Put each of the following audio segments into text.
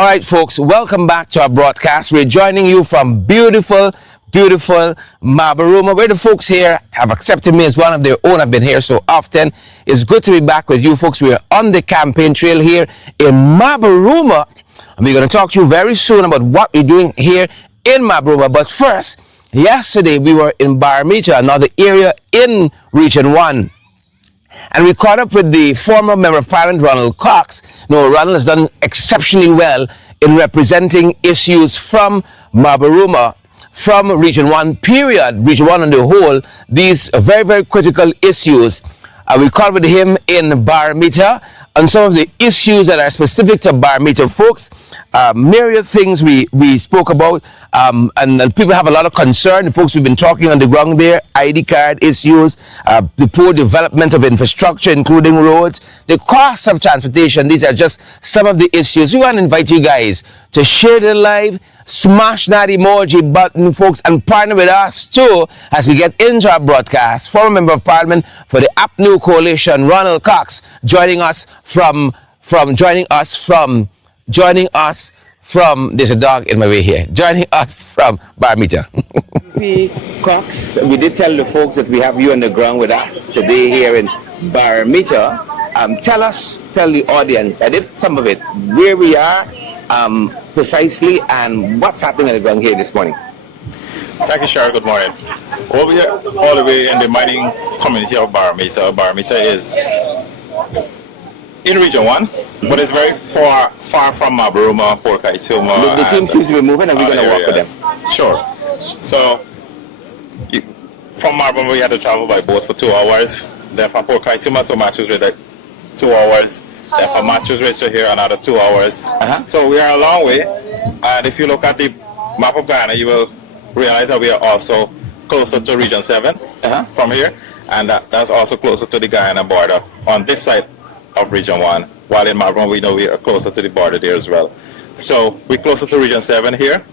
All right, folks, welcome back to our broadcast. We're joining you from beautiful Mabaruma, where the folks here have accepted me as one of their own. I've been here so often. It's good to be back with you folks. We're on the campaign trail here in Mabaruma, and we're going to talk to you very soon about what we're doing here in Mabaruma. But first, yesterday we were in Baramita, another area in Region 1. And we caught up with the former Member of Parliament, Ronald Cox. Ronald has done exceptionally well in representing issues from Mabaruma, from Region 1, period, Region 1 on the whole, these very critical issues. We caught up with him in Baramita on some of the issues that are specific to Baramita folks. Myriad things we spoke about, and people have a lot of concern. The folks we've been talking on the ground there, ID card issues, the poor development of infrastructure, including roads, the cost of transportation. These are just some of the issues. We want to invite you guys to share the live, smash that emoji button, folks, and partner with us too as we get into our broadcast. Former Member of Parliament for the APNU Coalition, Ronald Cox, joining us from there's a dog in my way here, joining us from Baramita. Cox, we did tell the folks that we have you on the ground with us today here in Baramita. Tell the audience, I did some of it, where we are precisely and what's happening on the ground here this morning. Thank you, Sharon. Good morning. Well, we are all the way in the mining community of Baramita. Baramita is in Region 1, but it's very far from Mabaruma, Port Kaituma. The team seems to be moving, and we're going to walk with them. Sure. So, from Mabaruma, we had to travel by boat for 2 hours. Then from Port Kaituma to Matthews Ridge, 2 hours. Then from Matthews Ridge to here, another 2 hours. So we are a long way. And if you look at the map of Guyana, you will realize that we are also closer to Region 7 from here. And that's also closer to the Guyana border on this side of Region 1, while in Mabaruma we know we are closer to the border there as well. So we're closer to Region 7 here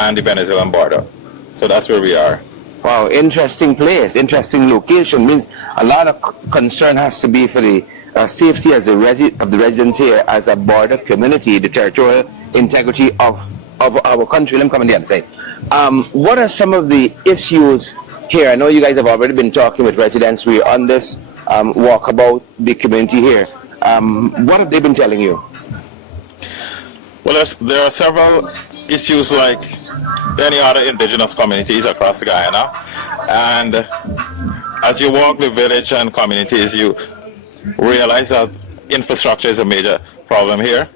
and the Venezuelan border. So that's where we are. Wow, interesting place, interesting location. Means a lot of concern has to be for the safety as of the residents here as a border community, the territorial integrity of our country. Let me come on the other side. What are some of the issues here? I know you guys have already been talking with residents. We're on this walk about the community here. What have they been telling you? Well, there are several issues like any other indigenous communities across Guyana. And as you walk the village and communities, you realize that infrastructure is a major problem here.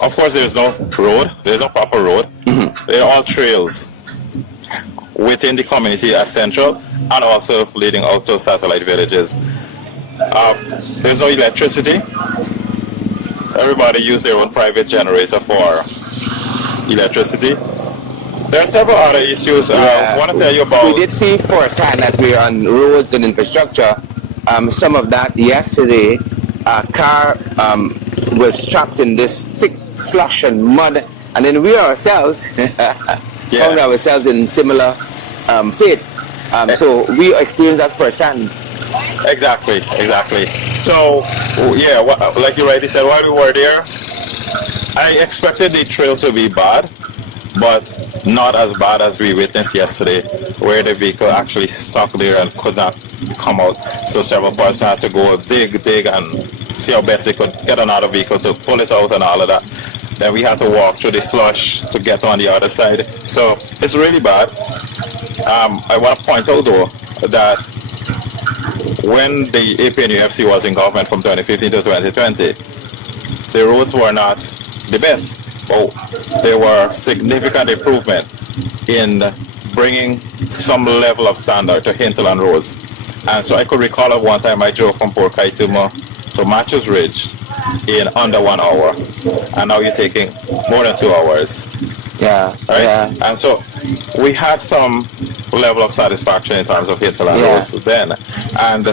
Of course, there's no road. There's no proper road. They're all trails within the community at Central and also leading out to satellite villages. There's no electricity. Everybody uses their own private generator for electricity. There are several other issues I want to tell you about. We did see firsthand that we're on roads and infrastructure. Some of that yesterday, a car was trapped in this thick slush and mud, and then we ourselves found ourselves in similar fate. So we experienced that firsthand. Exactly. So, yeah, like you rightly said, while we were there, I expected the trail to be bad, but not as bad as we witnessed yesterday, where the vehicle actually stuck there and could not come out. So several persons had to go dig and see how best they could get another vehicle to pull it out and all of that. Then we had to walk through the slush to get on the other side. So it's really bad. I want to point out though that when the APNUFC was in government from 2015 to 2020, the roads were not the best. But there were significant improvement in bringing some level of standard to hinterland roads. And so I could recall at one time I drove from Port Kaituma to Matthews Ridge in under 1 hour. And now you're taking more than 2 hours. Yeah. Right? Yeah. And so we had some level of satisfaction in terms of hinterland roads then. And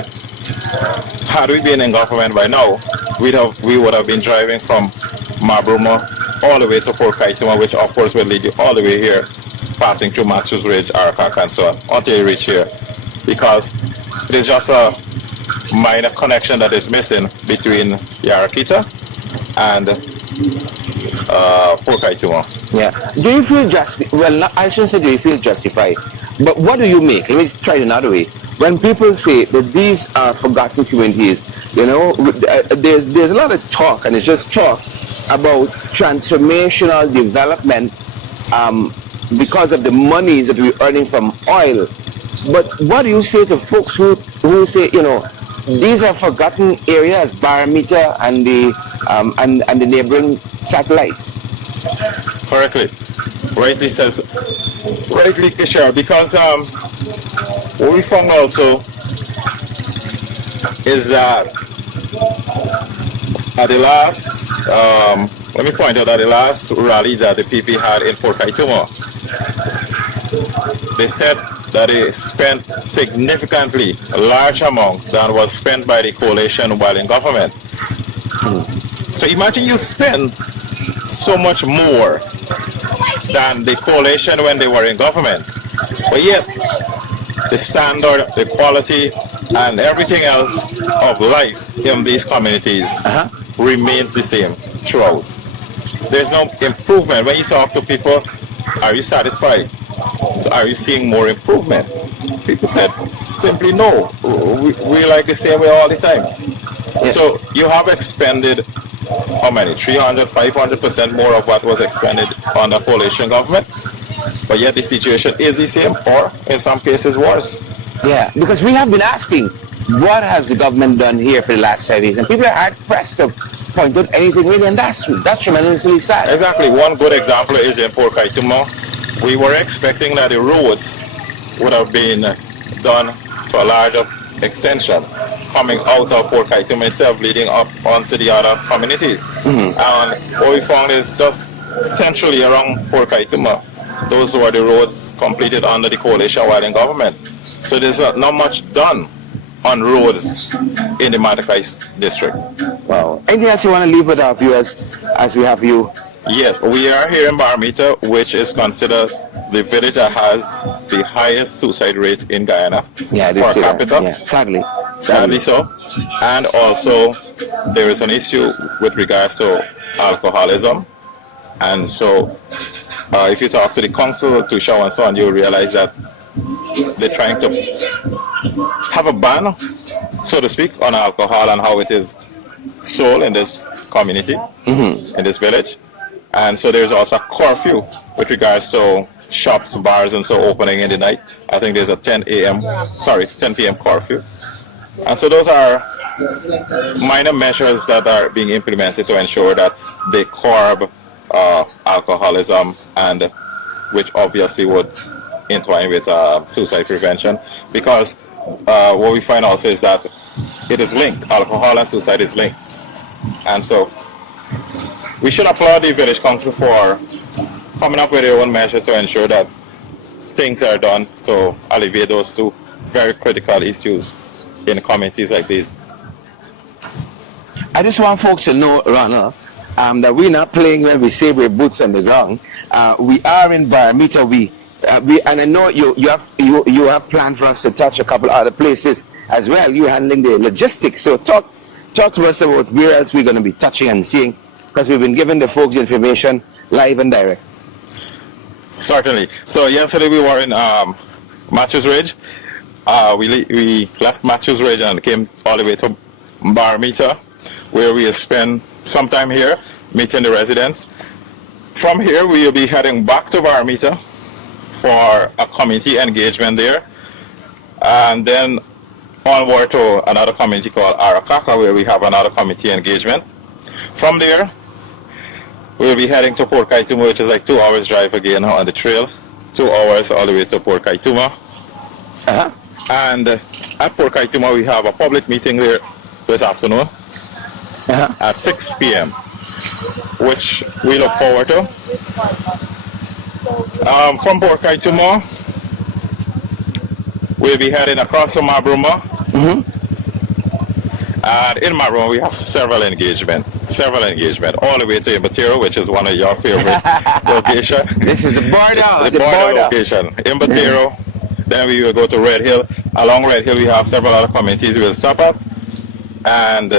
had we been in government by now, we would have been driving from Mabaruma all the way to Port Kaituma, which of course will lead you all the way here, passing through Matthews Ridge, Arakak, and so on, until you reach here. Because it is just a minor connection that is missing between Yarakita and Port Kaituma. Yeah. Do you feel well, not, I shouldn't say do you feel justified, but what do you make? Let me try it another way. When people say that these are forgotten communities, you know, there's a lot of talk, and it's just talk about transformational development because of the monies that we're earning from oil. But what do you say to folks who say, you know, these are forgotten areas, Barometer and the neighboring satellites? Correctly. Rightly says. Rightly, Kishore, because what we found also is that at the last, let me point out that the last rally that the PP had in Port Kaituma, they said that they spent significantly a large amount than was spent by the coalition while in government. So imagine you spend so much more than the coalition when they were in government, but yet the standard, the quality, and everything else of life in these communities remains the same throughout. There's no improvement. When you talk to people, are you satisfied? Are you seeing more improvement? People said simply no. We like the same way all the time. Yeah. So you have expended how many? 300, 500% more of what was expended on the coalition government, but yet the situation is the same, or in some cases worse. Yeah, because we have been asking, what has the government done here for the last 5 years? And people are hard pressed to point out anything really, and that's tremendously sad. Exactly. One good example is in Port Kaituma. We were expecting that the roads would have been done to a larger extension coming out of Port Kaituma itself, leading up onto the other communities. And what we found is just centrally around Port Kaituma, those were the roads completed under the coalition while in government. So there's not much done on roads in the Madakai district. Wow. Anything else you want to leave with our viewers as we have you? Yes, we are here in Barometer, which is considered the village that has the highest suicide rate in Guyana per capita. Yeah. Sadly so. And also, there is an issue with regards to alcoholism. And so, if you talk to the council, to Shaw and so on, you'll realize that they're trying to have a ban, so to speak, on alcohol and how it is sold in this community, in this village. And so there's also a curfew with regards to shops, bars, and so opening in the night. I think there's a 10 p.m. curfew. And so those are minor measures that are being implemented to ensure that they curb alcoholism, and which obviously would entwine with suicide prevention, because what we find also is that it is linked. Alcohol and suicide is linked. And so we should applaud the village council for coming up with their own measures to ensure that things are done to alleviate those two very critical issues in communities like these. I just want folks to know, Ronald, that we're not playing when we say we're boots on the ground. We are in Barometer. And I know you have planned for us to touch a couple other places as well. You're handling the logistics. So talk to us about where else we're going to be touching and seeing, because we've been giving the folks information live and direct. Certainly. So yesterday we were in Matthews Ridge. We left Matthews Ridge and came all the way to Barometer, where we spent some time here meeting the residents. From here we will be heading back to Barometer for a community engagement there, and then onward to another community called Arakaka, where we have another community engagement. From there we'll be heading to Port Kaituma, which is like 2 hours drive again on the trail, 2 hours all the way to Port Kaituma. And at Port Kaituma we have a public meeting there this afternoon at 6 p.m. which we look forward to. From Port Kaituma we'll be heading across to Mabruma. And in Mabruma we have several engagement all the way to Imbatero, which is one of your favorite locations. This is the border. the border location. Imbatero. Then we will go to Red Hill. Along Red Hill we have several other communities we will stop at. And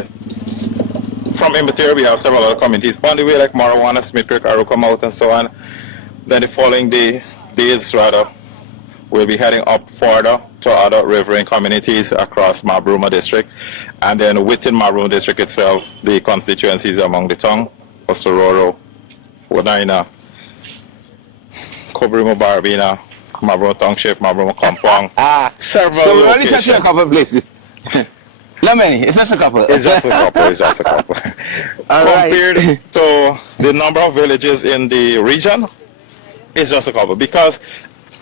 from Immaterial, we have several other communities on the way, like Marijuana, Smith Creek, Aruka Mouth, and so on. Then the following days, we'll be heading up further to other riverine communities across Mabruma District. And then within Mabruma District itself, the constituencies among the Tongue, Osororo, Wanaina, Kobrimo Barbina, Mabruma Township, Mabruma Kampong, several So we're only locations. touching a couple of places. Not many, it's just a couple. It's just a couple. It's just a couple. All right. Compared to the number of villages in the region, it's just a couple. Because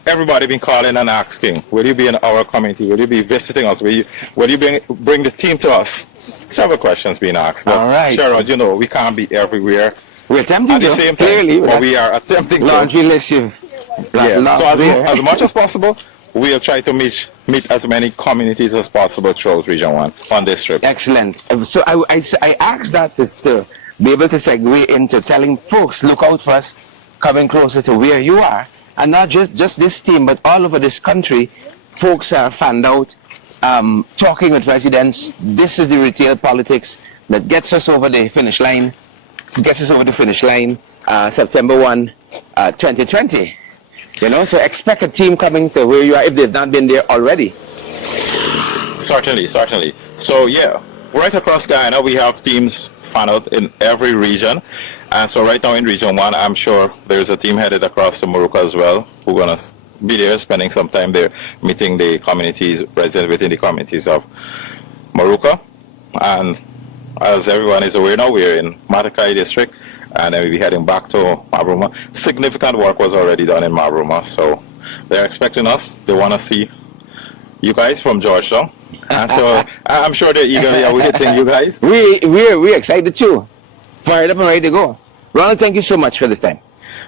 everybody been calling and asking, will you be in our community? Will you be visiting us? Will you bring the team to us? Several questions being asked. But All right. Sherrod, you know, we can't be everywhere We're attempting at the to, same time. clearly. But we are attempting to. laundry list you've Yeah. So as much as possible, we'll try to meet as many communities as possible throughout Region 1 on this trip. Excellent. So I asked that just to be able to segue into telling folks, look out for us coming closer to where you are. And not just this team, but all over this country, folks are fanned out, talking with residents. This is the retail politics that gets us over the finish line, September 1, 2020. You know, so expect a team coming to where you are if they've not been there already. Certainly. So yeah, right across Guyana, we have teams found out in every region. And so right now in Region 1, I'm sure there's a team headed across to Moruca as well, who's going to be there, spending some time there, meeting the communities, residents within the communities of Moruca. And as everyone is aware now, we're in Matakai District, and then we'll be heading back to Mabruma. Significant work was already done in Mabruma, so they're expecting us. They want to see you guys from Georgetown. And so I'm sure they're eagerly awaiting you guys. We're excited too. Fired up and ready to go. Ronald, thank you so much for this time.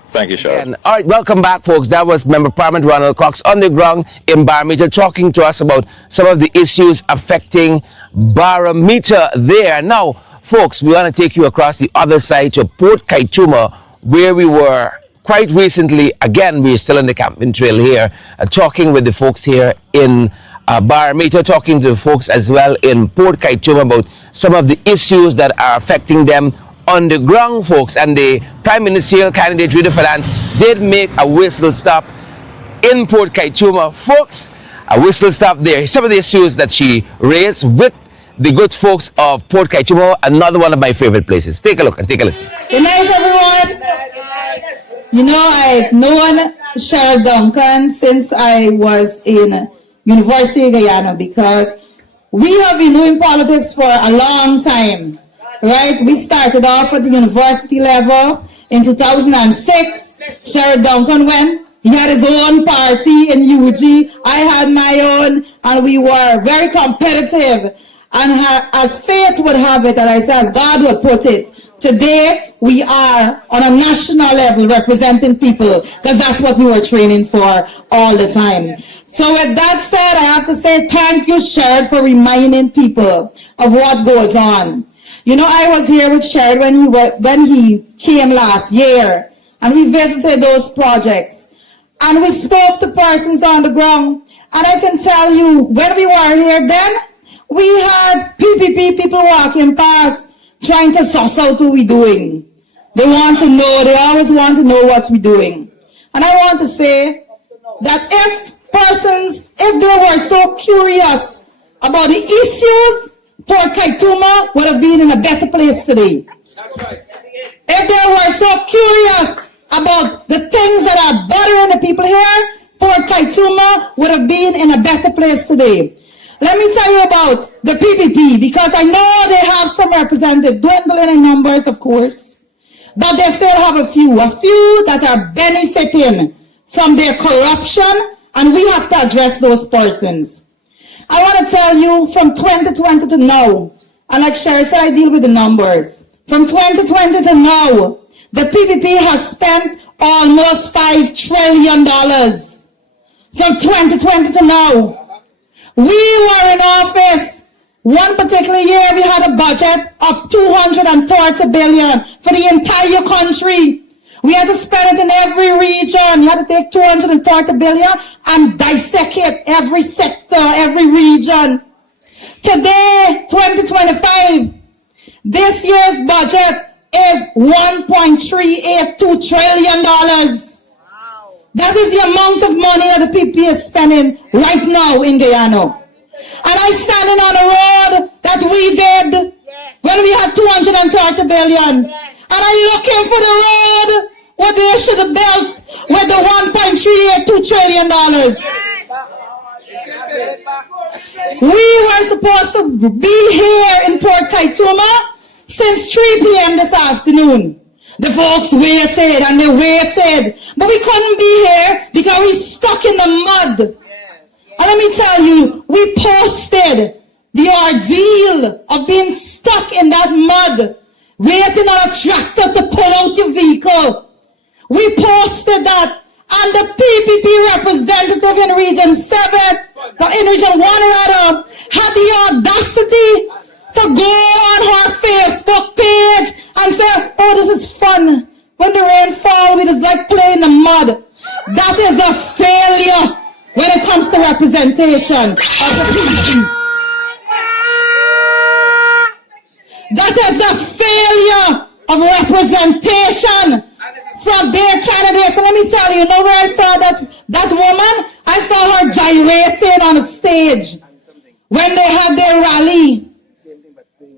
Thank you, Sherrod. And, all right, welcome back, folks. That was Member Parliament Ronald Cox on the ground in Barometer talking to us about some of the issues affecting Barometer there. Now, folks, we want to take you across the other side to Port Kaituma, where we were quite recently. Again, we're still on the camping trail here, talking with the folks here in Barometer, talking to the folks as well in Port Kaituma about some of the issues that are affecting them on the ground, folks. And the Prime Ministerial candidate, Rita Falance, did make a whistle stop in Port Kaituma. Folks, a whistle stop there. Some of the issues that she raised with the good folks of Port Kaituma, another one of my favorite places. Take a look and take a listen. Good night, everyone. You know, I've known Sherrod Duncan since I was in University of Guyana, because we have been doing politics for a long time, right? We started off at the university level in 2006. Sherrod Duncan went. He had his own party in UG. I had my own, and we were very competitive. And as fate would have it, and I say as God would put it, today we are on a national level representing people, because that's what we were training for all the time. So with that said, I have to say thank you, Sherrod, for reminding people of what goes on. You know, I was here with Sherrod when he came last year, and we visited those projects, and we spoke to persons on the ground. And I can tell you, when we were here then, we had PPP people walking past trying to suss out what we're doing. They want to know, they always want to know what we're doing. And I want to say that if they were so curious about the issues, Port Kaituma would have been in a better place today. That's right. If they were so curious about the things that are bothering the people here, Port Kaituma would have been in a better place today. Let me tell you about the PPP, because I know they have some representatives, dwindling in numbers, of course, but they still have a few that are benefiting from their corruption, and we have to address those persons. I want to tell you, from 2020 to now, and like Sherry said, I deal with the numbers. From 2020 to now, the PPP has spent almost $5 trillion. From 2020 to now. We were in office. One particular year, we had a budget of $230 billion for the entire country. We had to spend it in every region. You had to take $230 billion and dissect it, every sector, every region. Today, 2025, This year's budget is $1.382 trillion. That is the amount of money that the PPP is spending right now in Guyana. And I standing on a road that we did when we had 230 billion. And I looking for the road what they should have built with the $1.382 trillion. We were supposed to be here in Port Kaituma since 3 p.m. this afternoon. The folks waited and they waited, but we couldn't be here because we stuck in the mud. And let me tell you, we posted the ordeal of being stuck in that mud, waiting on a tractor to pull out your vehicle. We posted that, and the PPP representative in Region 7, in Region 1 rather, had the audacity to go on her Facebook page and say, oh, this is fun. When the rain falls, it is like playing in the mud. That is a failure when it comes to representation of the PPP. That is the failure of representation from their candidates. So let me tell you, where I saw that woman? I saw her gyrating on the stage when they had their rally.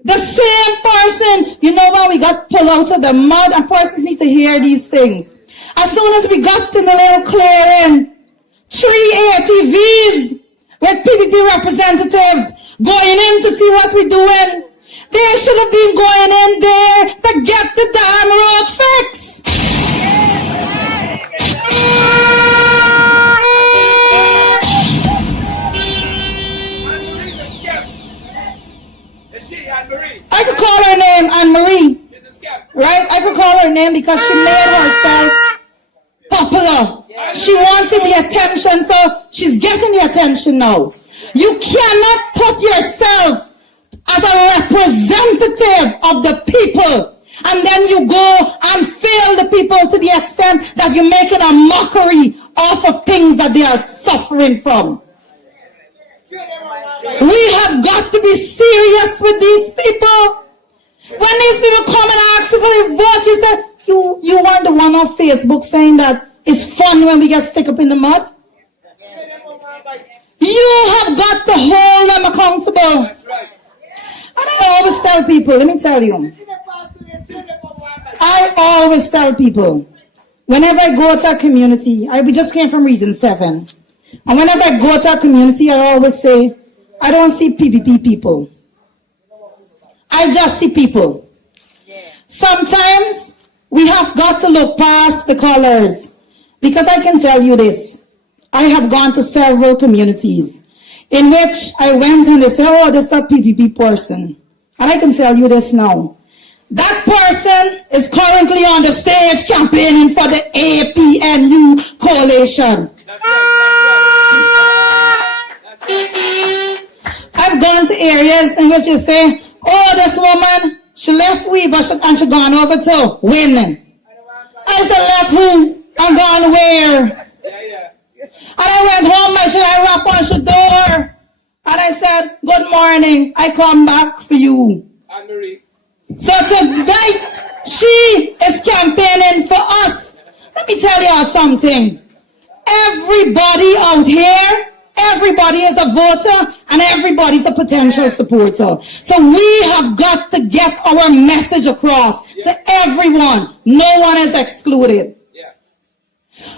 The same person, when we got pulled out of the mud, and persons need to hear these things. As soon as we got in the little clearing, 3 ATVs with PPP representatives going in to see what we're doing. They should have been going in there to get the damn road fixed. I could call her name Anne-Marie, right? I could call her name because she made herself popular. She wanted the attention, so she's getting the attention now. You cannot put yourself as a representative of the people, and then you go and fail the people to the extent that you're making a mockery off of things that they are suffering from. We have got to be serious with these people. When these people come and ask you for a vote, you say, you weren't the one on Facebook saying that it's fun when we get stuck up in the mud. You have got to hold them accountable. And I always tell people, let me tell you, I always tell people, whenever I go to a community, we just came from Region 7, and whenever I go to a community, I always say, I don't see PPP people. I just see people. Sometimes we have got to look past the colors, because I can tell you this. I have gone to several communities in which I went and they say, oh, this is a PPP person. And I can tell you this now. That person is currently on the stage campaigning for the APNU coalition. I've gone to areas in which you say, oh, this woman, she left Weber and she gone over to Win. I said, left who? And gone where? And I went home, I rap on the door. And I said, good morning, I come back for you. Anne-Marie. So tonight, she is campaigning for us. Let me tell you something. Everybody out here, everybody is a voter and everybody's a potential supporter. So we have got to get our message across to everyone. No one is excluded.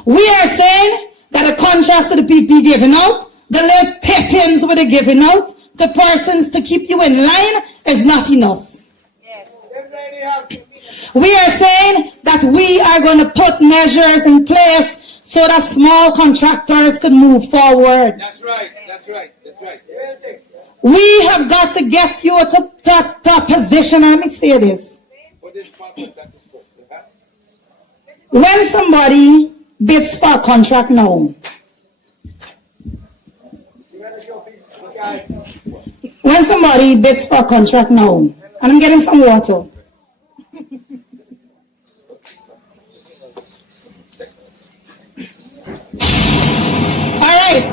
We are saying that the contracts that the PP giving out, the little pittings with the giving out, the persons to keep you in line is not enough. We are saying that we are going to put measures in place so that small contractors can move forward. That's right, that's right, that's right. We have got to get you to that position. Let me say this. When somebody bids for a contract now, and I'm getting some water. Alright,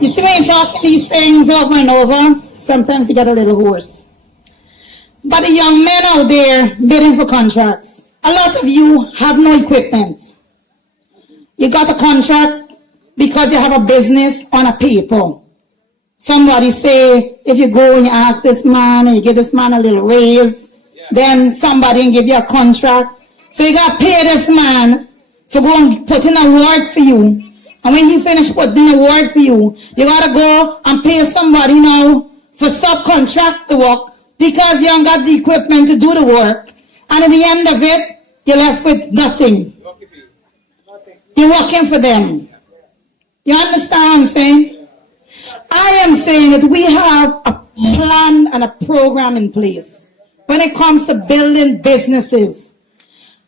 you see when you talk these things over and over, sometimes you get a little hoarse. But the young men there bidding for contracts. A lot of you have no equipment. You got a contract because you have a business on a paper. Somebody say, if you go and you ask this man and you give this man a little raise, then somebody can give you a contract. So you got to pay this man to go and put in a word for you. And when he finish putting in a word for you, you got to go and pay somebody now for subcontract the work because you don't got the equipment to do the work. And at the end of it, you're left with nothing. You're working for them. You understand what I'm saying? I am saying that we have a plan and a program in place when it comes to building businesses.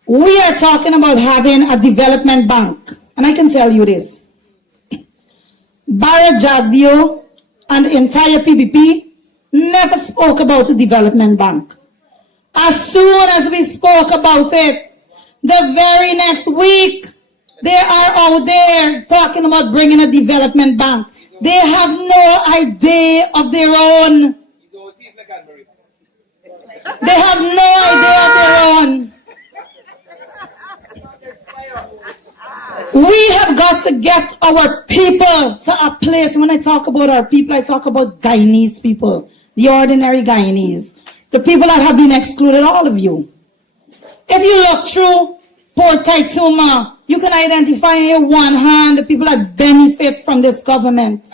We are talking about having a development bank. And I can tell you this. Barra Jagdeo and the entire PPP never spoke about a development bank. As soon as we spoke about it, the very next week, they are out there talking about bringing a development bank. They have no idea of their own. They have no idea of their own. We have got to get our people to a place. When I talk about our people, I talk about Guyanese people, the ordinary Guyanese, the people that have been excluded, all of you. If you look through Port Kaituma, you can identify in your one hand the people that benefit from this government.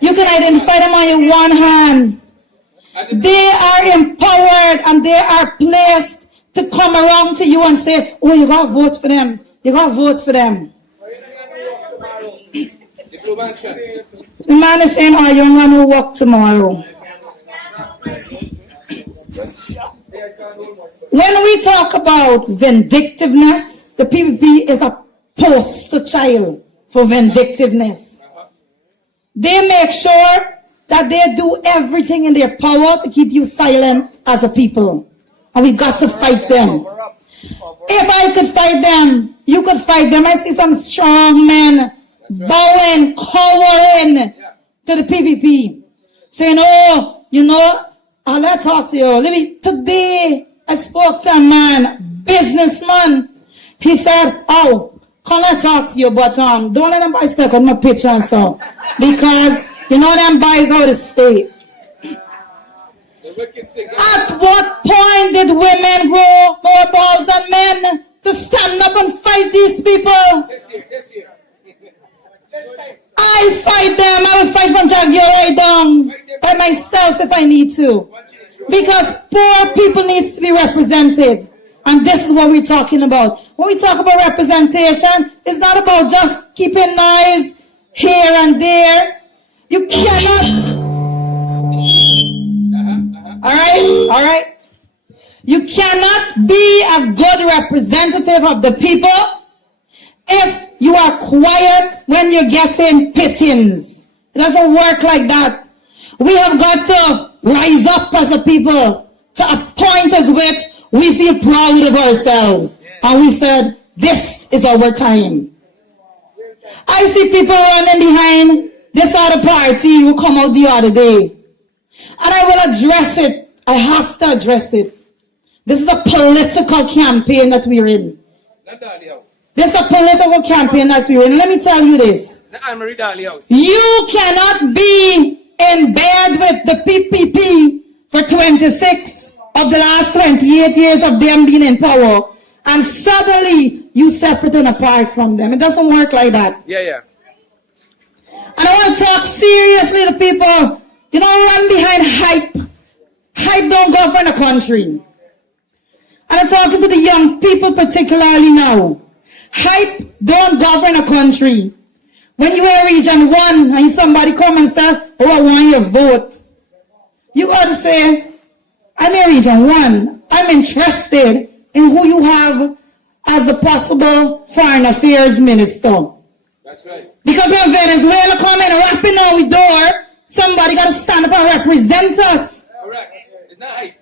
You can identify them on your one hand. They are empowered and they are placed to come around to you and say, oh, you got to vote for them. You got to vote for them. The man is saying, oh, you're going to work tomorrow. When we talk about vindictiveness, the PPP is a poster child for vindictiveness. They make sure that they do everything in their power to keep you silent as a people. And we got to fight them. If I could fight them, you could fight them. I see some strong men bowing, cowering to the PPP, saying, oh, you know, I'll talk to you. Today, I spoke to a man, businessman. He said, oh, can I talk to you, but don't let them buy stuck on my picture and so. Because, you know, them buys out of state. At what point did women grow more balls than men to stand up and fight these people? This year. I fight them. I will fight from Jagdeo right down by myself if I need to. Because poor people need to be represented. And this is what we're talking about. When we talk about representation, it's not about just keeping noise here and there. You cannot... All right. You cannot be a good representative of the people if you are quiet when you're getting pittings. It doesn't work like that. We have got to rise up as a people to a point at which we feel proud of ourselves. And we said, this is our time. I see people running behind this other party who come out the other day. And I will address it. I have to address it. This is a political campaign that we're in. This is a political campaign that we're in. Let me tell you this. You cannot be in bed with the PPP for 26 of the last 28 years of them being in power, and suddenly you separate and apart from them. It doesn't work like that. Yeah. And I want to talk seriously to people. You don't run behind hype. Hype don't govern a country. And I'm talking to the young people particularly now. Hype don't govern a country. When you are Region 1 and somebody come and say, oh, I want your vote, you got to say, I'm in Region 1. I'm interested in who you have as the possible foreign affairs minister. That's right. Because when Venezuela come in rapping on the door, somebody got to stand up and represent us. Correct. It's not hype.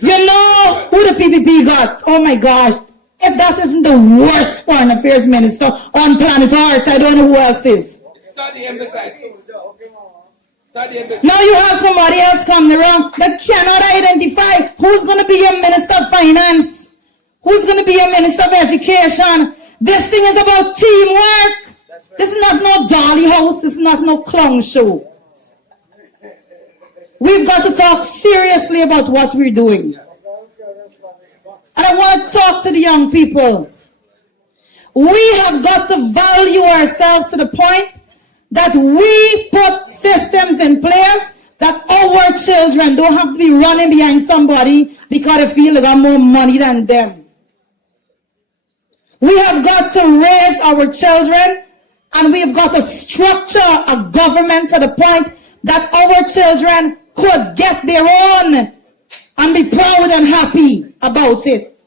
You know who the PPP got? Oh my gosh. If that isn't the worst foreign affairs minister on planet Earth, I don't know who else is. Study emphasize. Now you have somebody else coming around that cannot identify who's going to be your Minister of Finance, who's going to be your Minister of Education. This thing is about teamwork. This is not no dolly house. This is not no clown show. We've got to talk seriously about what we're doing. And I want to talk to the young people. We have got to value ourselves to the point that we put systems in place that our children don't have to be running behind somebody because they feel they got more money than them. We have got to raise our children, and we've got to structure a government to the point that our children could get their own and be proud and happy about it.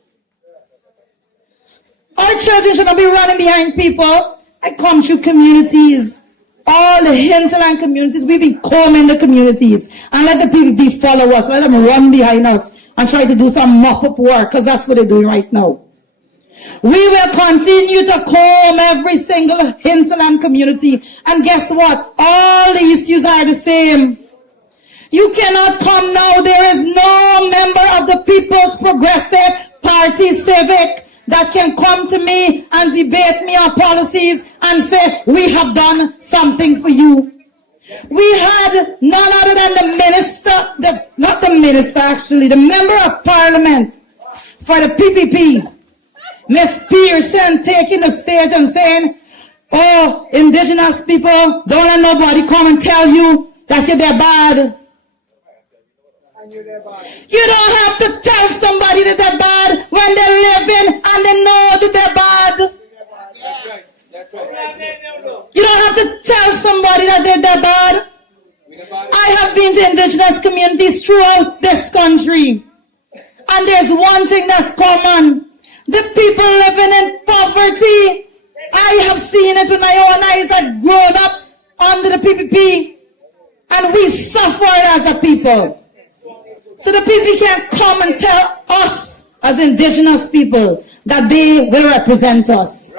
Our children should not be running behind people. I come through communities, all the hinterland communities. We be combing the communities and let the people follow us. Let them run behind us and try to do some mop-up work, because that's what they're doing right now. We will continue to comb every single hinterland community. And guess what? All the issues are the same. You cannot come now. There is no member of the People's Progressive Party Civic that can come to me and debate me on policies and say, we have done something for you. We had none other than the member of parliament for the PPP, Miss Pearson, taking the stage and saying, oh, indigenous people, don't let nobody come and tell you that you're their bad. You don't have to tell somebody that they're bad when they're living and they know that they're bad. You don't have to tell somebody that they're bad. I have been to indigenous communities throughout this country, and there's one thing that's common. The people living in poverty, I have seen it with my own eyes that grown up under the PPP, and we suffered as a people. So the people can't come and tell us as indigenous people that they will represent us.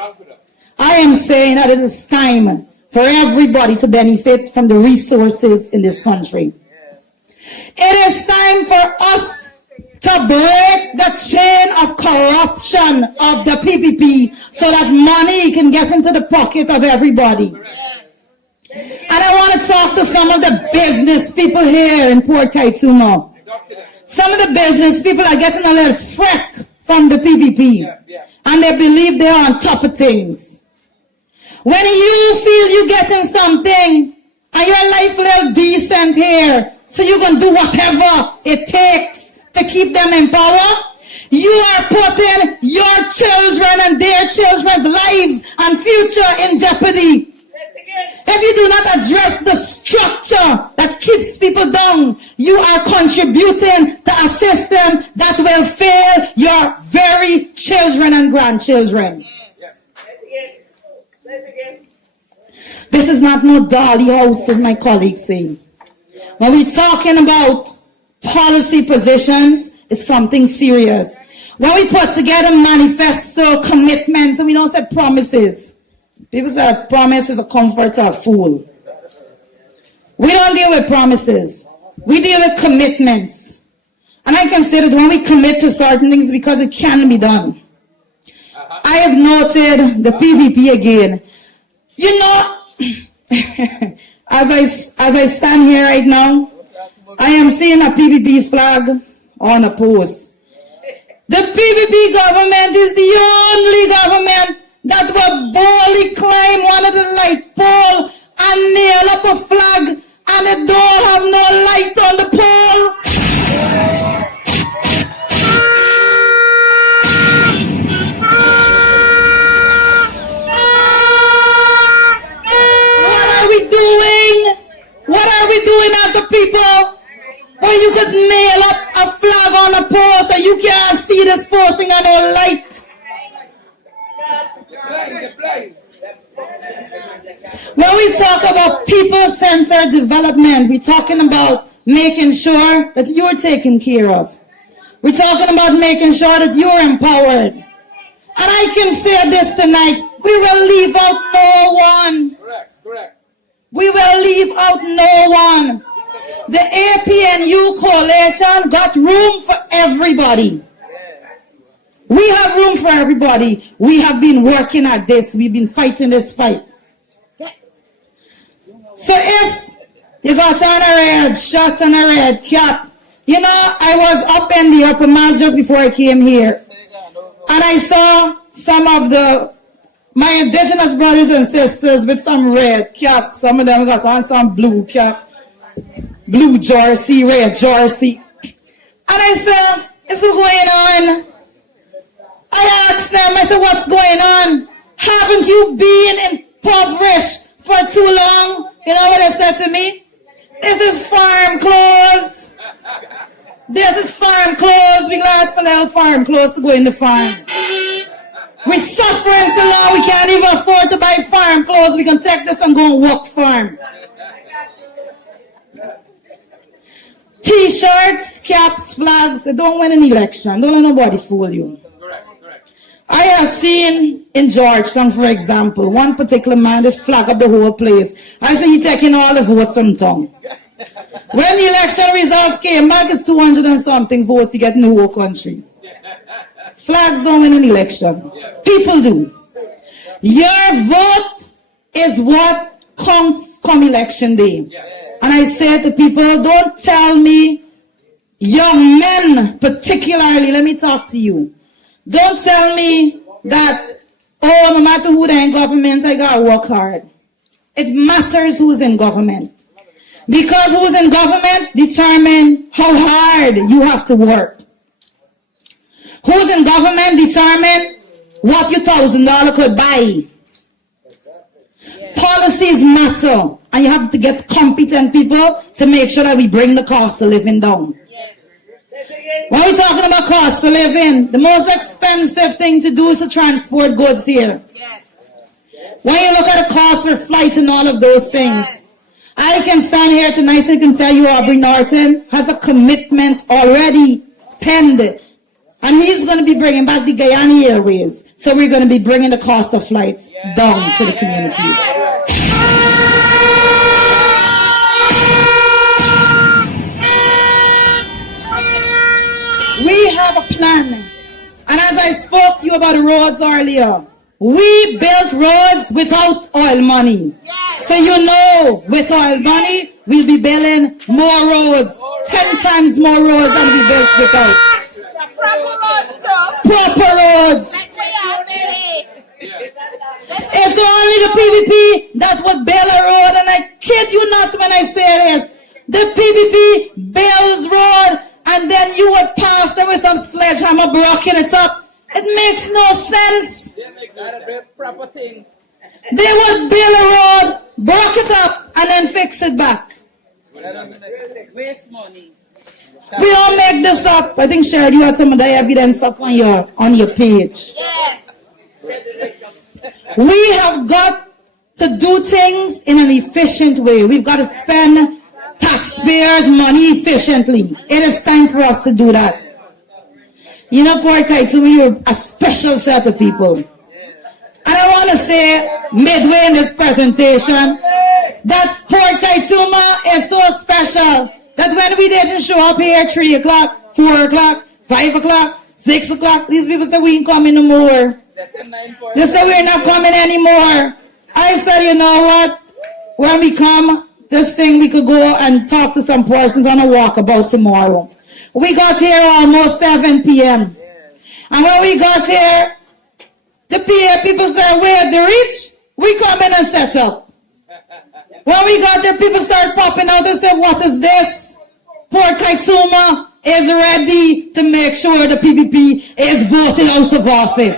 I am saying that it is time for everybody to benefit from the resources in this country. It is time for us to break the chain of corruption of the PPP so that money can get into the pocket of everybody. And I want to talk to some of the business people here in Port Kaituma. Some of the business people are getting a little freak from the PPP, and they believe they're on top of things. When you feel you're getting something and your life a little decent here, so you're going to do whatever it takes to keep them in power, you are putting your children and their children's lives and future in jeopardy. If you do not address the structure that keeps people down, you are contributing to a system that will fail your very children and grandchildren. This is not no dolly house, as my colleagues say. When we're talking about policy positions, it's something serious. When we put together manifesto commitments, and we don't say promises. People say a promise is a comfort to a fool. We don't deal with promises. We deal with commitments. And I can say that when we commit to certain things, because it can be done. I have noted the PPP again. You know, as I stand here right now, I am seeing a PPP flag on a post. The PPP government is the only government that will boldly climb one of the light pole and nail up a flag, and it don't have no light on the pole. What are we doing? What are we doing as a people? When you could nail up a flag on a pole so you can't see this posting on no light. When we talk about people-centered development, we're talking about making sure that you're taken care of. We're talking about making sure that you're empowered. And I can say this tonight, we will leave out no one. Correct. We will leave out no one. The APNU coalition got room for everybody. We have room for everybody. We have been working at this. We've been fighting this fight. So if you got on a red shirt and a red cap, you know, I was up in the upper mass just before I came here. And I saw some of my indigenous brothers and sisters with some red cap. Some of them got on some blue cap, blue jersey, red jersey. And I said, what's going on? I asked them, I said, what's going on? Haven't you been impoverished for too long? You know what they said to me? This is farm clothes. This is farm clothes. We glad for little farm clothes to go in the farm. We're suffering so long we can't even afford to buy farm clothes. We can take this and go and walk farm. T-shirts, caps, flags, they don't win an election. Don't let nobody fool you. I have seen in Georgetown, for example, one particular man that flag up the whole place. I said, you're taking all the votes from town. When the election results came back, it's 200 and something votes you get in the whole country. Flags don't win an election. People do. Your vote is what counts come election day. And I say to people, don't tell me, young men particularly, let me talk to you. Don't tell me that, oh, no matter who they're in government, I gotta work hard. It matters who's in government. Because who's in government determine how hard you have to work. Who's in government determine what your $1,000 could buy. Policies matter. And you have to get competent people to make sure that we bring the cost of living down. When we're talking about cost of living, the most expensive thing to do is to transport goods here. Yes. When you look at the cost for flights and all of those things, I can stand here tonight and can tell you Aubrey Norton has a commitment already penned. And he's going to be bringing back the Guyana Airways. So we're going to be bringing the cost of flights down to the communities. We have a plan. And as I spoke to you about the roads earlier, we built roads without oil money. So you know, with oil money, we'll be building more roads, 10 times more roads than we built without. Proper roads. It's only the PPP that would build a road, and I kid you not when I say this. The PPP builds road, and then you would pass them with some sledgehammer blocking it up. It makes no sense. They would build a road, block it up, and then fix it back. Waste money. We all make this up. I think, Sherry, you had some of the evidence up on your page. Yes. We have got to do things in an efficient way. We've got to spend taxpayers' money efficiently. It is time for us to do that. You know, Port Kaituma, you're a special set of people. And I want to say, midway in this presentation, that Port Kaituma is so special that when we didn't show up here 3 o'clock, 4 o'clock, 5 o'clock, 6 o'clock, these people said we ain't coming no more. They said we're not coming anymore. I said, you know what? When we come, this thing we could go and talk to some persons on a walkabout tomorrow. We got here almost 7 p.m. And when we got here, the PA people said, where the reach? We come in and set up. When we got there, people start popping out and said, what is this? Port Kaituma is ready to make sure the PPP is voted out of office.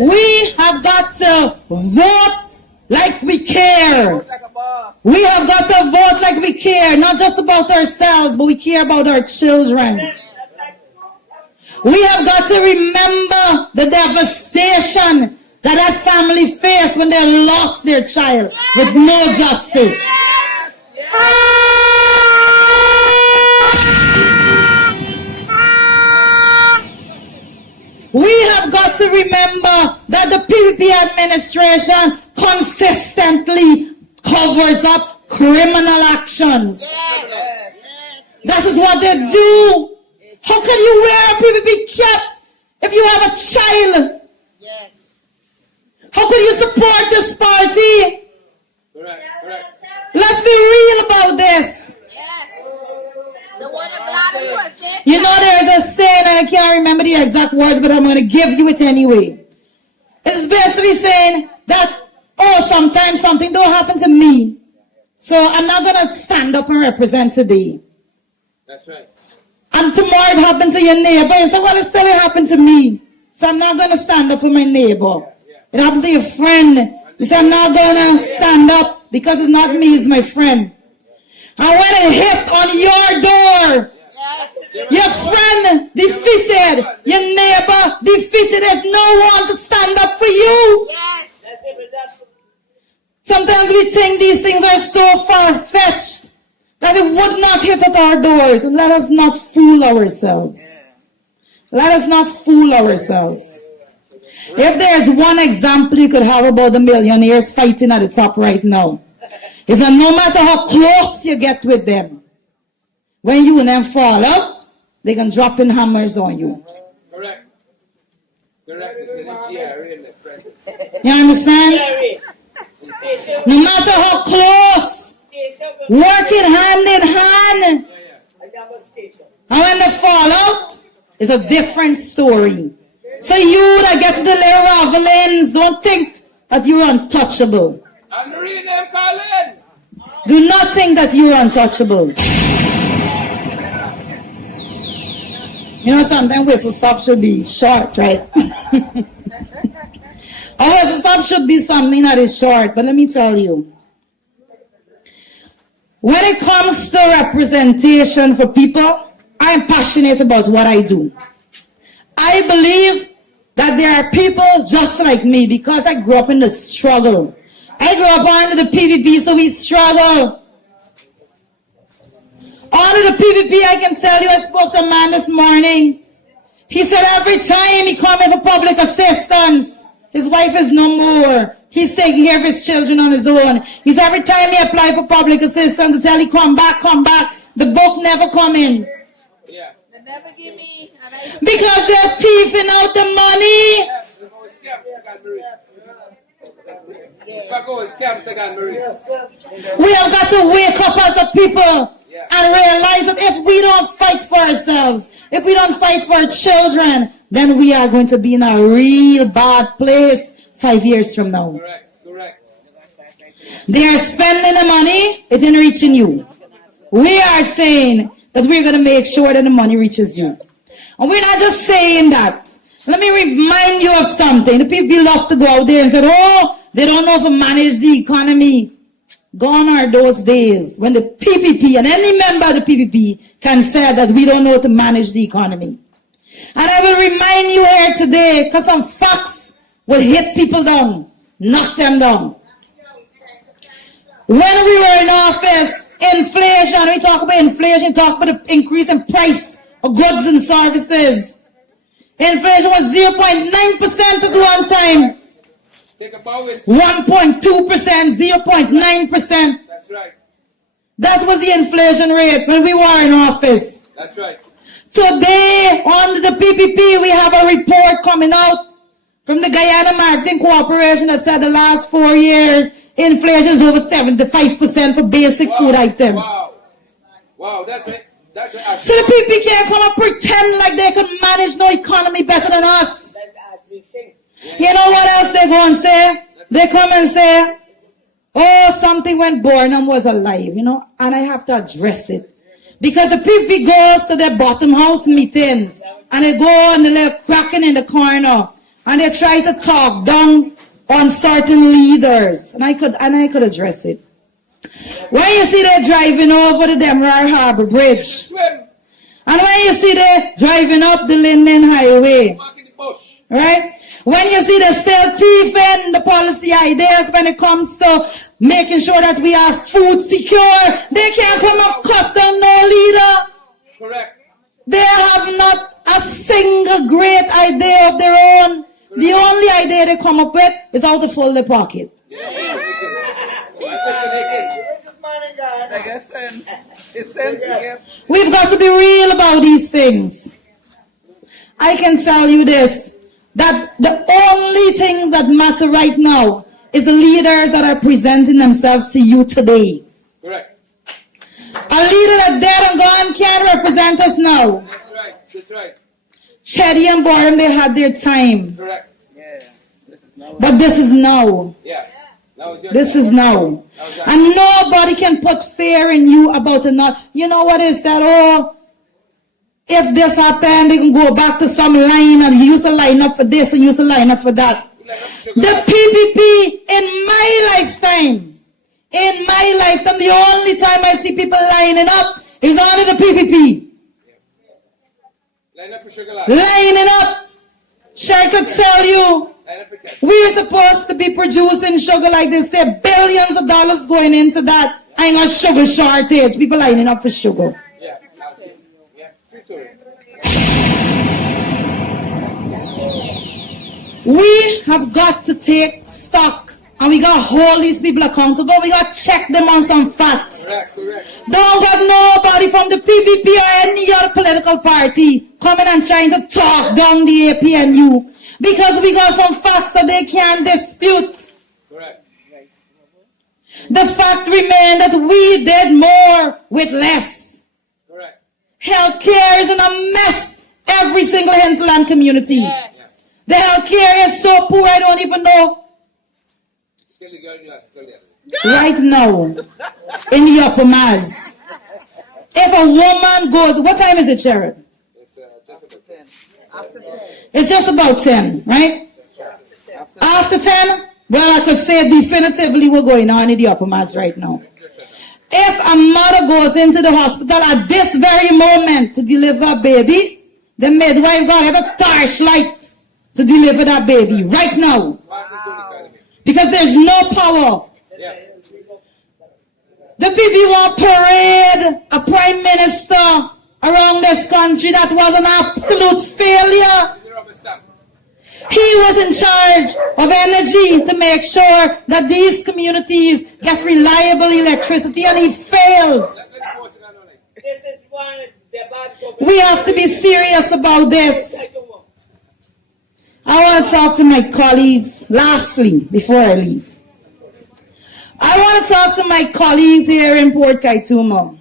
We have got to vote like we care. We have got to vote like we care, not just about ourselves, but we care about our children. We have got to remember the devastation that family faced when they lost their child with no justice. remember that the PPP administration consistently covers up criminal actions. That is what they do. How can you wear a PPP cap if you have a child? Yes. How can you support this party? Correct. Let's be real about this. Yes. The one of God was there. You know, there is a saying, and I can't remember the exact words, but I'm going to give you it anyway. It's basically saying that, oh, sometimes something don't happen to me, so I'm not going to stand up and represent today. That's right. And tomorrow it happened to your neighbor. You say, well, it still happened to me, so I'm not going to stand up for my neighbor. It happened to your friend. You say, I'm not going to stand up because it's not me, it's my friend. And when it hit on your door, your friend defeated, your neighbor defeated, there's no one to stand up for you. Yes. Sometimes we think these things are so far-fetched that it would not hit at our doors. And let us not fool ourselves. Let us not fool ourselves. If there's one example you could have about the millionaires fighting at the top right now, is that no matter how close you get with them, when you and them fall out, they can drop in hammers on you. Correct. It's in the GRA in the present. You understand? No matter how close, working hand in hand. And when they fall out, it's a different story. So you that get to the little ravelins, don't think that you're untouchable. And read them, Colin. Do not think that you're untouchable. You know, sometimes whistle stop should be short, right? A whistle stop should be something that is short, but let me tell you. When it comes to representation for people, I'm passionate about what I do. I believe that there are people just like me because I grew up in the struggle. I grew up under the PPP, so we struggle. Under the PPP, I can tell you, I spoke to a man this morning. He said every time he comes in for public assistance, his wife is no more. He's taking care of his children on his own. He said every time he apply for public assistance, to tell he come back, the book never come in. Yeah. They never give me. Because they're thieving out the money. Yes, they're going scams, they got Marie. They're going scams, they got Marie. We have got to wake up as a people and realize that if we don't fight for ourselves, if we don't fight for our children, then we are going to be in a real bad place 5 years from now. Correct. They are spending the money, it ain't reaching you. We are saying that we're going to make sure that the money reaches you. And we're not just saying that. Let me remind you of something. The people love to go out there and say, oh, they don't know how to manage the economy. Gone are those days when the PPP and any member of the PPP can say that we don't know how to manage the economy. And I will remind you here today, because some facts will hit people down, knock them down. When we were in office, inflation, we talk about inflation, talk about the increase in price of goods and services. Inflation was 0.9% at one time. Take a bow and 1.2%, 0.9%. That's right. That was the inflation rate when we were in office. That's right. Today, on the PPP, we have a report coming out from the Guyana Marketing Corporation that said the last 4 years, inflation is over 75% for basic food items. Wow, that's it. That's it. So the PPP can't come and pretend like they could manage no economy better than us. You know what else they go and say? They come and say, oh, something when Burnham was alive, and I have to address it. Because the PPP goes to their bottom house meetings, and they go and they're cracking in the corner, and they try to talk down on certain leaders, and I could address it. When you see they driving over the Demerara Harbor Bridge, and when you see they driving up the Linden Highway, right? When you see they still thieving the policy ideas when it comes to making sure that we are food secure, they can't come and cuss down no leader. Correct. They have not a single great idea of their own. The only idea they come up with is how to fill their pocket. We've got to be real about these things. I can tell you this, that the only thing that matter right now is the leaders that are presenting themselves to you today. Correct. A leader that dead and gone can't represent us now. That's right. That's right. Chetty and Borum, they had their time. Correct. But this is now. Yeah. That was your This time. is now. And nobody can put fear in you about it not. You know what is that? Oh, if this happened, they can go back to some line and you used to line up for this and you used to line up for that. The PPP in my lifetime, the only time I see people lining up is under the PPP. Line up for sugar line. Lining up. Sure could tell you, Line up for cash. we're supposed to be producing sugar like they say, billions of dollars going into that. Ain't a sugar shortage. People lining up for sugar. Yeah. Yeah. True story. We have got to take stock and we got to hold these people accountable. We got to check them on some facts. Correct. Correct. Don't got nobody from the PPP or any other political party coming and trying to talk down the APNU because we got some facts that they can't dispute. Correct. The fact remains that we did more with less. Correct. Healthcare is in a mess. Every single hinterland community. Yes. The healthcare is so poor I don't even know. Kill the girl in your ass. Kill the other. Right now, in the Upper Maz, if a woman goes, what time is it, Sharon? It's just about 10. It's just about 10, right? After 10, well, I could say definitively what's going on in the Upper Maz right now. If a mother goes into the hospital at this very moment to deliver a baby, the midwife got to get a torchlight to deliver that baby right now. Because there's no power. Yeah. The people want parade a prime minister around this country that was an absolute failure. The rubber stamp. He was in charge of energy to make sure that these communities get reliable electricity and he failed. That's what the force is on like. This is one the bad We have to be serious about this. I want to talk to my colleagues, lastly, before I leave. I want to talk to my colleagues here in Port Kaituma.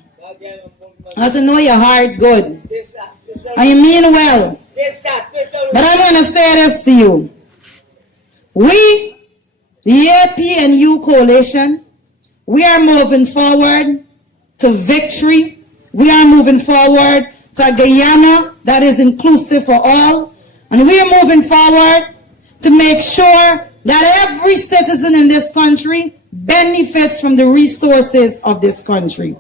I want to know your heart good. And you mean well. But I'm going to say this to you. We, the APNU coalition, we are moving forward to victory. We are moving forward to a Guyana that is inclusive for all. And we are moving forward to make sure that every citizen in this country benefits from the resources of this country.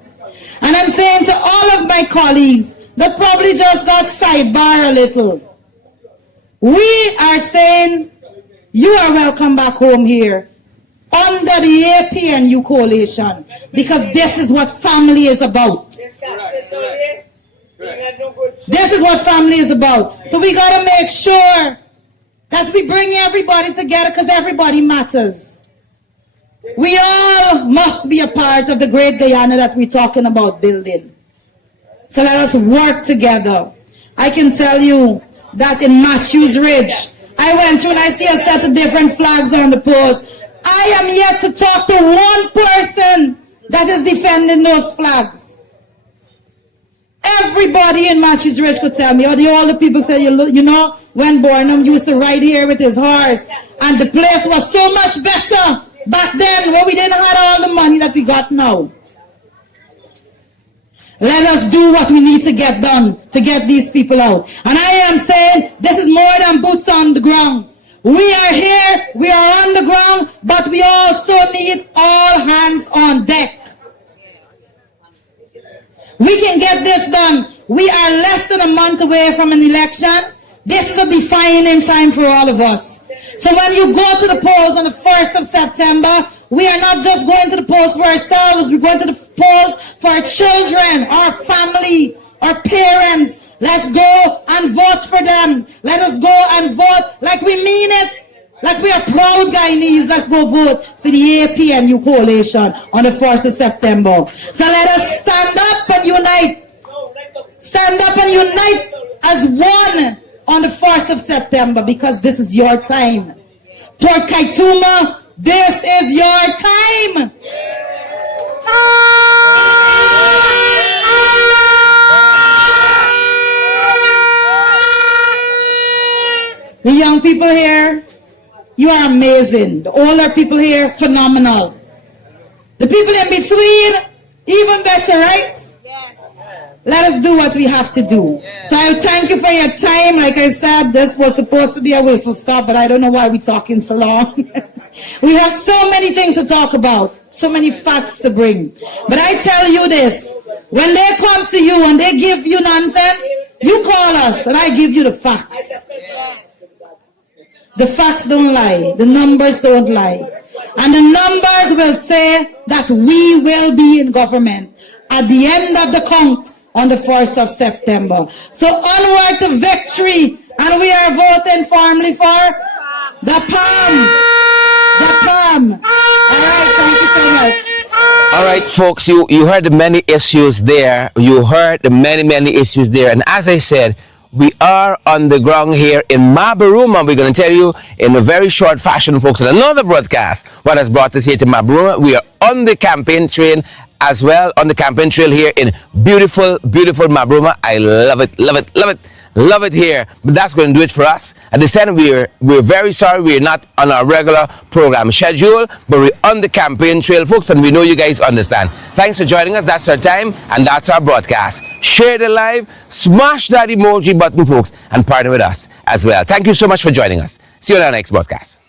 And I'm saying to all of my colleagues that probably just got sidebar a little, we are saying you are welcome back home here under the APNU coalition because this is what family is about. This is what family is about. So we got to make sure that we bring everybody together because everybody matters. We all must be a part of the great Guyana that we're talking about building. So let us work together. I can tell you that in Matthews Ridge, I went through and I see a set of different flags on the post. I am yet to talk to one person that is defending those flags. Everybody in Matthews Ridge could tell me, or the older people say, you know, when Bornum used to ride here with his horse, and the place was so much better back then when we didn't have all the money that we got now. Let us do what we need to get done to get these people out. And I am saying this is more than boots on the ground. We are here, we are on the ground, but we also need all hands on deck. We can get this done. We are less than a month away from an election. This is a defining time for all of us. So when you go to the polls on the 1st of September, we are not just going to the polls for ourselves. We're going to the polls for our children, our family, our parents. Let's go and vote for them. Let us go and vote like we mean it. Like we are proud Guyanese. Let's go vote for the APNU coalition on the 1st of September. So let us stand up and unite. Stand up and unite as one on the 1st of September, because this is your time. Port Kaituma, this is your time. The young people here, you are amazing. The older people here, phenomenal. The people in between, even better, right? Let us do what we have to do. So I thank you for your time. Like I said, this was supposed to be a whistle stop, but I don't know why we're talking so long. We have so many things to talk about, so many facts to bring. But I tell you this, when they come to you and they give you nonsense, you call us and I give you the facts. The facts don't lie. The numbers don't lie. And the numbers will say that we will be in government at the end of the count on the 1st of September. So onward to victory. And we are voting firmly for the PAM. The PAM. All right, thank you so much. All right, folks, you heard the many issues there. You heard the many issues there. And as I said, we are on the ground here in Mabaruma. We're going to tell you in a very short fashion, folks, in another broadcast what has brought us here to Mabaruma. We are on the campaign train as well, on the campaign trail here in beautiful Mabaruma. I love it here. But that's going to do it for us. At the end, we're very sorry we're not on our regular program schedule, but we're on the campaign trail, folks, and we know you guys understand. Thanks for joining us. That's our time, and that's our broadcast. Share the live, smash that emoji button, folks, and partner with us as well. Thank you so much for joining us. See you on our next broadcast.